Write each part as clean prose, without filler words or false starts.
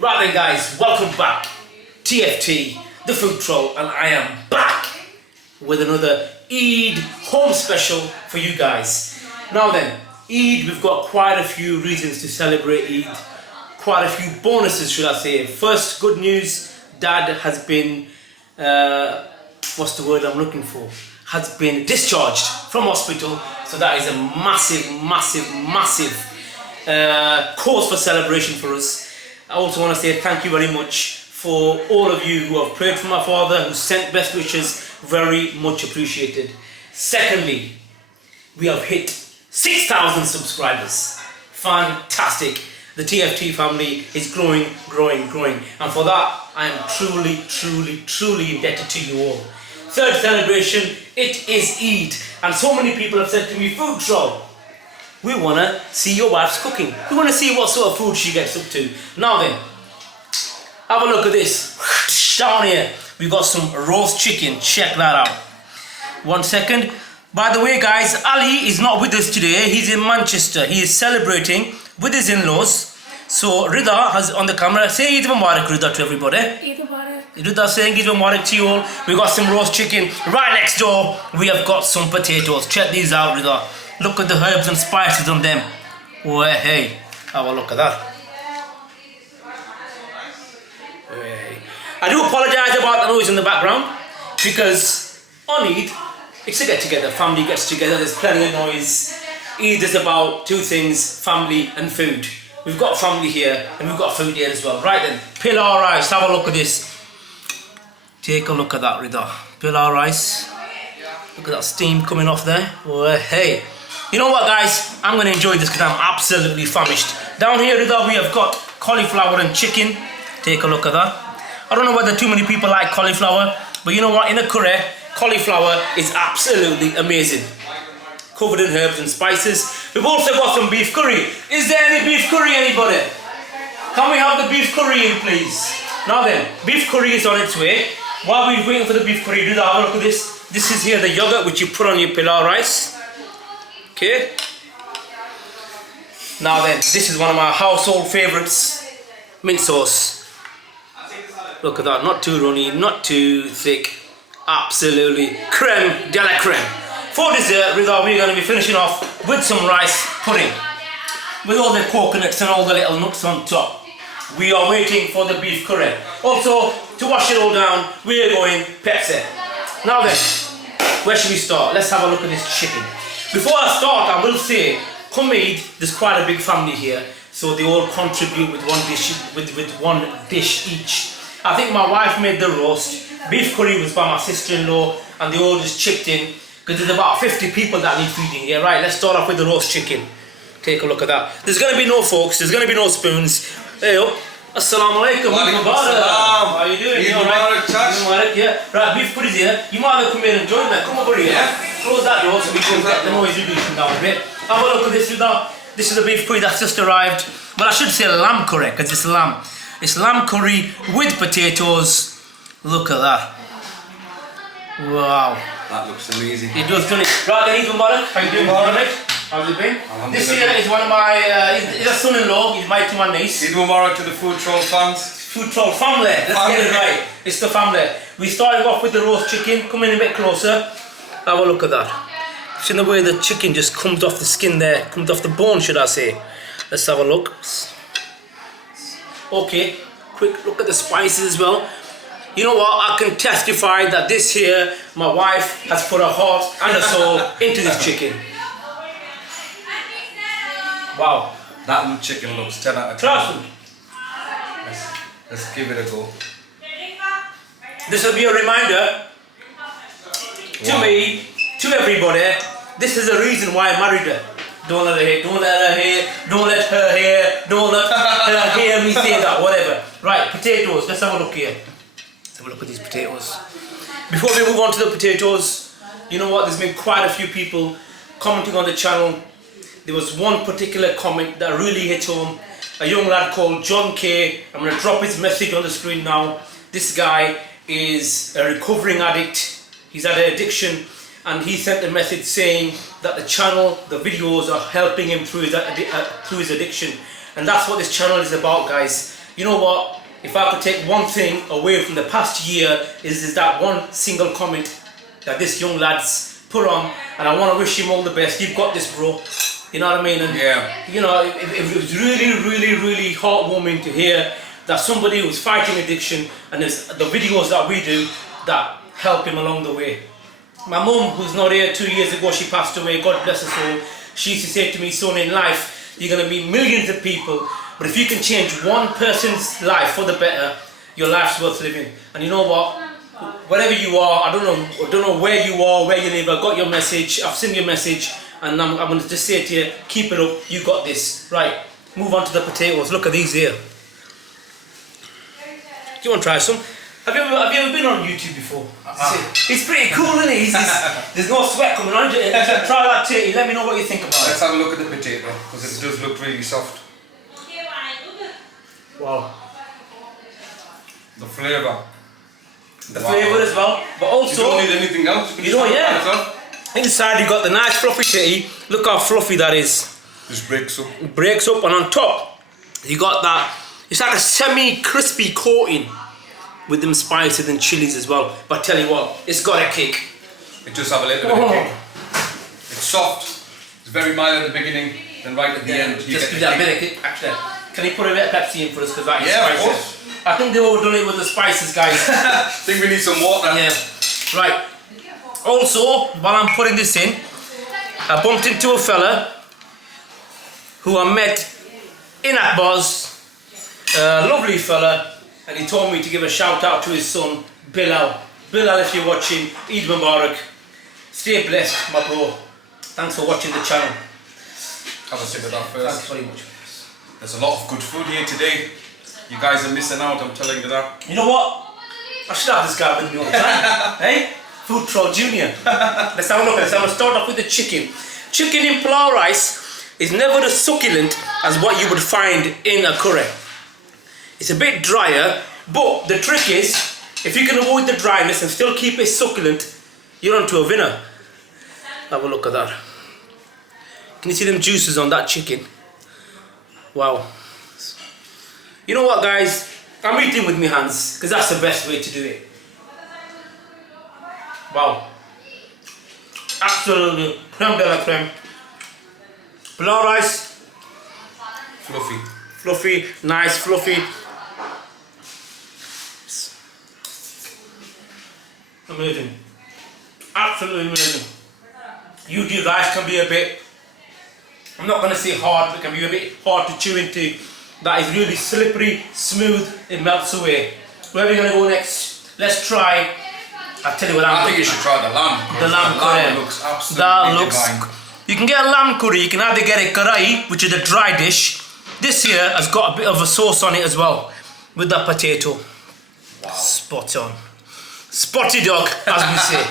Right then guys, welcome back. TFT, the food troll, and I am back with another Eid home special for you guys. Now then, Eid, we've got quite a few reasons to celebrate Eid. Quite a few bonuses, should I say. First, good news, Dad has been, what's the word I'm looking for? Has been discharged from hospital. So that is a massive cause for celebration for us. I also want to say thank you very much for all of you who have prayed for my father, who sent best wishes. Very much appreciated. Secondly, we have hit 6,000 subscribers. Fantastic. The TFT family is growing. And for that, I am truly indebted to you all. Third celebration, it is Eid. And so many people have said to me, food troll, we want to see your wife's cooking. We want to see what sort of food she gets up to. Now then, have a look at this. Down here, we got some roast chicken. Check that out. 1 second. By the way, guys, Ali is not with us today. He's in Manchester. He is celebrating with his in-laws. So Rida has on the camera. Say Eid Mubarak, Rida, to everybody. Eid Mubarak. Rida saying Eid Mubarak to you all. We got some roast chicken. Right next door, we have got some potatoes. Check these out, Rida. Look at the herbs and spices on them. Oh, hey, have a look at that. Hey. I do apologise about the noise in the background because on Eid, it's a get-together. Family gets together. There's plenty of noise. Eid is about two things: family and food. We've got family here and we've got food here as well. Right then, PILAU rice. Have a look at this. Take a look at that, Rida. PILAU rice. Look at that steam coming off there. Oh, hey. You know what, guys? I'm going to enjoy this because I'm absolutely famished. Down here, Rida, we have got cauliflower and chicken. Take a look at that. I don't know whether too many people like cauliflower, but you know what? In a curry, cauliflower is absolutely amazing. Covered in herbs and spices. We've also got some beef curry. Is there any beef curry, anybody? Can we have the beef curry in, please? Now then, beef curry is on its way. While we're waiting for the beef curry, Rida, have a look at this. This is here the yogurt which you put on your PILAU rice. Okay. Now then, this is one of my household favourites, mint sauce. Look at that, not too runny, not too thick, absolutely creme de la creme. For dessert, Rida, we're going to be finishing off with some rice pudding, with all the coconuts and all the little nuts on top. We are waiting for the beef curry. Also, to wash it all down, we are going Pepsi. Now then, where should we start? Let's have a look at this chicken. Before I start, I will say, come Eid, there's quite a big family here, so they all contribute with one dish each. I think my wife made the roast, beef curry was by my sister-in-law, and they all just chipped in, because there's about 50 people that need feeding here. Right, let's start off with the roast chicken. Take a look at that. There's going to be no forks, there's going to be no spoons. Hey up. Assalamu alaikum. How are you doing? You alright? Yeah. Right, beef curry's here. You might have come here and join me. Come over here. Yeah. Close that door so we can get the noise reducing down a bit. Have a look at this. This is the beef curry that's just arrived. Well, I should say lamb curry because it's lamb. It's lamb curry with potatoes. Look at that. Wow. That looks amazing. It does, doesn't it? Right then, Eid Mubarak. How you doing, Mubarak? How's it been? This here is one of my, he's a son-in-law, he's married to my niece. Eid Mubarak to the food troll fans. Food troll family, let's get it right. It's the family. We started off with the roast chicken, come in a bit closer. Have a look at that. See the way the chicken just comes off the skin there, comes off the bone, should I say. Let's have a look. Okay, quick look at the spices as well. You know what, I can testify that this here, my wife has put her heart and her soul into this chicken. Wow. That chicken looks 10 out of 10. Let's give it a go. This will be a reminder to me, to everybody, this is the reason why I married her. Don't let her hear, don't let her hear, don't let her hear, don't let her hear me say that, whatever. Right, potatoes, let's have a look here. Let's have a look at these potatoes. Before we move on to the potatoes, you know what, there's been quite a few people commenting on the channel. There was one particular comment that really hit home. A young lad called John K. I'm going to drop his message on the screen now. This guy is a recovering addict. He's had an addiction, and he sent a message saying that the channel, the videos are helping him through his addiction. And that's what this channel is about, guys. You know what? If I could take one thing away from the past year, is that one single comment that this young lad's put on, and I want to wish him all the best. You've got this, bro. You know what I mean? And you know, it was really heartwarming to hear that somebody who's fighting addiction, and there's the videos that we do that help him along the way. My mum, who's not here, 2 years ago she passed away, God bless her soul. She used to say to me, son, in life you're going to meet millions of people, but if you can change one person's life for the better, your life's worth living. And you know what? Wherever you are, I don't know where you are, where you live, I got your message, I've seen your message, and I'm going to just say to you, keep it up, you got this. Right, move on to the potatoes. Look at these here. Do you want to try some? Have you ever been on YouTube before? It's pretty cool, isn't it? There's no sweat coming on. Try that tatty, let me know what you think about it. Let's have a look at the potato, because it does look really soft. Wow. The flavour. The flavour as well, but also... You don't need anything else. You know, yeah. Inside you got the nice fluffy tatty. Look how fluffy that is. Just breaks up. It breaks up, and on top, you got that... It's like a semi-crispy coating with them spices and chilies as well. But I tell you what, it's got a kick. It does have a little bit of kick. It's soft. It's very mild at the beginning, then right at the end you just get give that bit of kick. Actually, can you put a bit of Pepsi in for us, because that is spicy. Of course. I think they've overdone it with the spices, guys. I think we need some water. Yeah. Right. Also, while I'm putting this in, I bumped into a fella who I met in Akbar's. A lovely fella, and he told me to give a shout out to his son, PILAU. PILAU, if you're watching, Eid Mubarak. Stay blessed, my bro. Thanks for watching the channel. Have a sip of that first. Thanks very much. There's a lot of good food here today. You guys are missing out, I'm telling you that. You know what? I should have this guy with me all the time. Hey? Food Troll Junior. Let's have a look at this. I'm going to start off with the chicken. Chicken in pilau rice is never as succulent as what you would find in a curry. It's a bit drier, but the trick is, if you can avoid the dryness and still keep it succulent, you're onto a winner. Have a look at that. Can you see them juices on that chicken? Wow. You know what, guys? I'm eating with my hands, because that's the best way to do it. Wow. Absolutely. Creme de la creme. Pilau rice. Fluffy. Fluffy, nice, fluffy. Amazing. Absolutely amazing. UD rice can be a bit, I'm not going to say hard, but it can be a bit hard to chew into. That is really slippery, smooth, it melts away. Where are we going to go next? Let's try, I'll tell you what I think you should try the lamb. The lamb curry. Looks absolutely divine. You can get a lamb curry, you can either get a karai, which is a dry dish. This here has got a bit of a sauce on it as well, with that potato. Wow. Spot on. Spotty dog, as we say.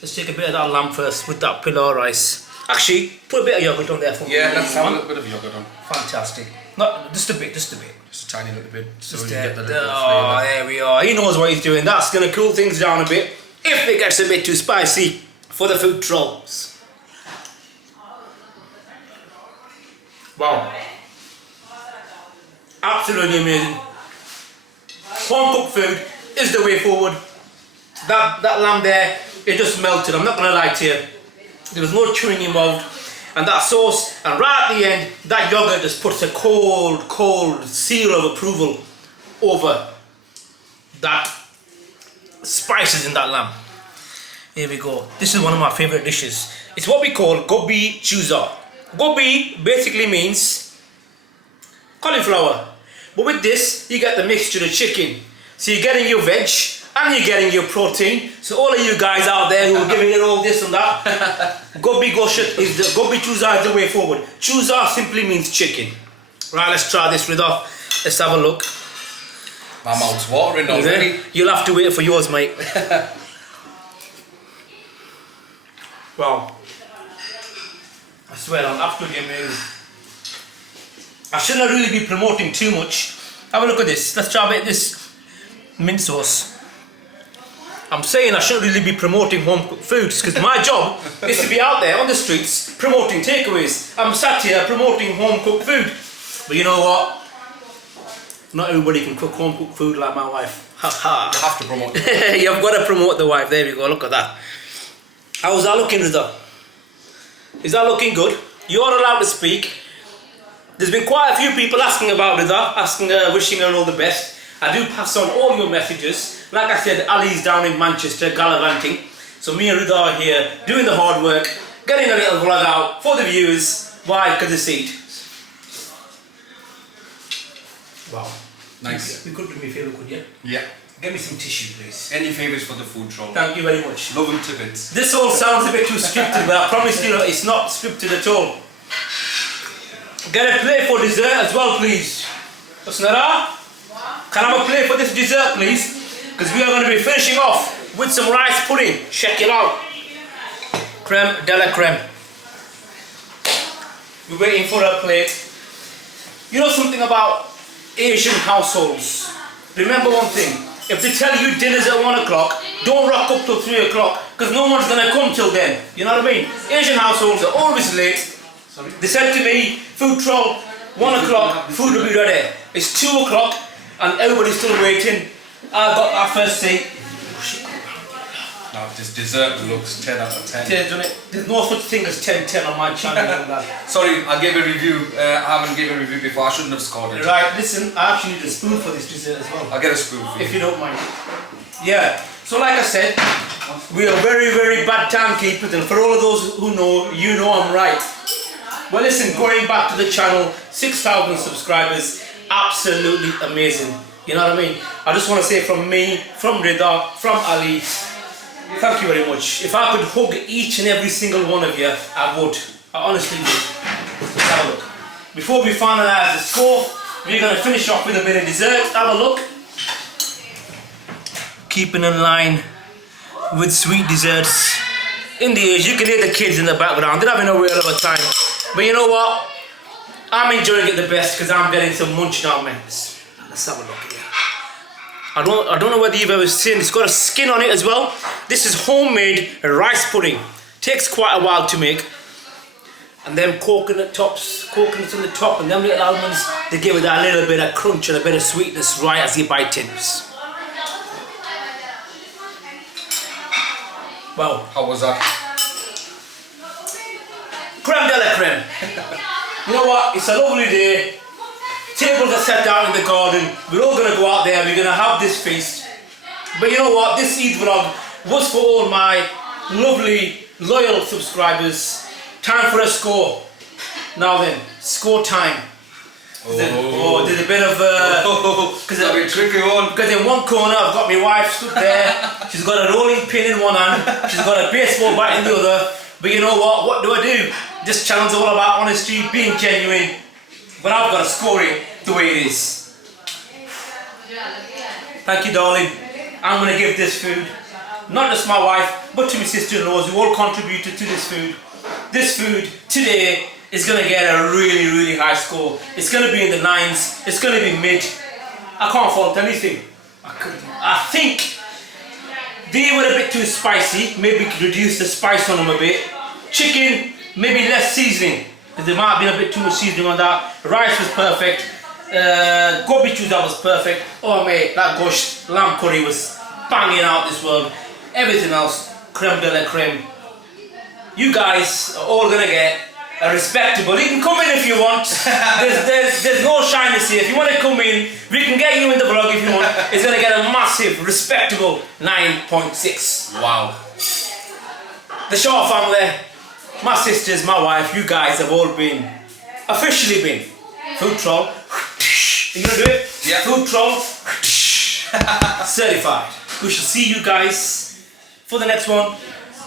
Let's take a bit of that lamb first with that pilau rice. Actually, put a bit of yogurt on there for me. Yeah, let's have a little bit of yogurt on. Fantastic. Not just a bit, just a bit. Just a tiny little bit, so Just you get the little bit of oh, flavour. there we are. He knows what he's doing. That's going to cool things down a bit if it gets a bit too spicy for the food trolls. Wow. Absolutely amazing. Home cooked food is the way forward. That lamb there, it just melted. I'm not going to lie to you. There was no chewing involved. And that sauce, and right at the end, that yogurt just puts a cold seal of approval over that spices in that lamb. Here we go. This is one of my favorite dishes. It's what we call gobi chuza. Gobi basically means cauliflower. But with this, you get the mixture of chicken. So you're getting your veg and you're getting your protein. So all of you guys out there who are giving it all this and that, gobi chuza is the way forward. Chuza simply means chicken. Right, let's try this with off. Let's have a look. My mouth's watering already. You'll have to wait for yours, mate. Wow. I swear, I'm absolutely amazing. I shouldn't really be promoting too much. Have a look at this. Let's try a bit of this mint sauce. I'm saying I shouldn't really be promoting home cooked foods because my job is to be out there on the streets promoting takeaways. I'm sat here promoting home cooked food. But you know what? Not everybody can cook home cooked food like my wife. Ha ha. You have to promote it. You've got to promote the wife. There we go. Look at that. How's that looking, Rida? Is that looking good? You're allowed to speak. There's been quite a few people asking about Rida, asking her, wishing her all the best. I do pass on all your messages. Like I said, Ali's down in Manchester gallivanting. So me and Rida are here doing the hard work, getting a little vlog out for the viewers. Why? Because it's seed. Wow. Nice. You could do me a favour, could you? Yeah. Get me some tissue, please. Any favours for the food troll? Thank you very much. Love them to bits. This all sounds a bit too scripted, but I promise you it's not scripted at all. Get a plate for dessert as well, please. Usnara? Can I have a plate for this dessert, please? Because we are going to be finishing off with some rice pudding. Check it out. Creme de la creme. We're waiting for a plate. You know something about Asian households? Remember one thing. If they tell you dinner's at 1 o'clock, don't rock up till 3 o'clock because no one's going to come till then. You know what I mean? Asian households are always late. Sorry? They said to me, food troll, 1 o'clock, food will be ready. It's 2 o'clock and everybody's still waiting. I got our first seat. Now this dessert looks 10 out of 10. Yeah, doesn't it? There's no such thing as 10-10 on my channel. Sorry, I gave a review. I haven't given a review before. I shouldn't have scored it. Right, listen, I actually need a spoon for this dessert as well. I'll get a spoon for you. If you don't mind. Yeah, so like I said, we are very, very bad timekeepers, and for all of those who know, you know I'm right. Well, listen, going back to the channel, 6,000 subscribers, absolutely amazing. You know what I mean? I just want to say from me, from Rida, from Ali, thank you very much. If I could hug each and every single one of you, I would. I honestly would. Let's have a look. Before we finalise the score, we're going to finish off with a bit of dessert. Have a look. Keeping in line with sweet desserts. In the age, you can hear the kids in the background. They're having a real of a time. But you know what? I'm enjoying it the best because I'm getting some munching out, man. Let's have a look here. I don't know whether you've ever seen, it's got a skin on it as well. This is homemade rice pudding. Takes quite a while to make. And then coconuts on the top, and them little almonds, they give it a little bit of crunch and a bit of sweetness right as you bite in. Wow. How was that? Creme de la creme. You know what? It's a lovely day. Tables are set out in the garden. We're all going to go out there. We're going to have this feast. But you know what? This Eid vlog was for all my lovely, loyal subscribers. Time for a score. Now then, score time. Oh, there's a bit of... That'll be a tricky one. Because in one corner I've got my wife stood there. She's got a rolling pin in one hand. She's got a baseball bat in the other. But you know what? What do I do? This channel's all about honesty, being genuine. But I've got to score it the way it is. Thank you, darling. I'm going to give this food, not just my wife, but to my sister-in-laws who all contributed to this food. This food today is going to get a really, really high score. It's going to be in the 9s. It's going to be mid. I can't fault anything. I think they were a bit too spicy. Maybe we could reduce the spice on them a bit. Chicken, maybe less seasoning. Because there might have been a bit too much seasoning on that. Rice was perfect. Gobi chuda was perfect. Oh mate, that gosh lamb curry was banging out this world. Everything else, creme de la creme. You guys are all gonna get a respectable. You can come in if you want. There's no shyness here. If you want to come in, we can get you in the vlog if you want. It's gonna get a massive, respectable 9.6. Wow. The Shaw family, my sisters, my wife, you guys have all officially been food troll. Are you gonna do it? Yeah. Food troll certified. We shall see you guys for the next one.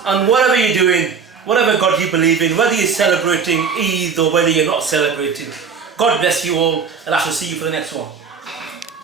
And whatever you're doing, whatever God you believe in, whether you're celebrating Eid or whether you're not celebrating, God bless you all, and I shall see you for the next one.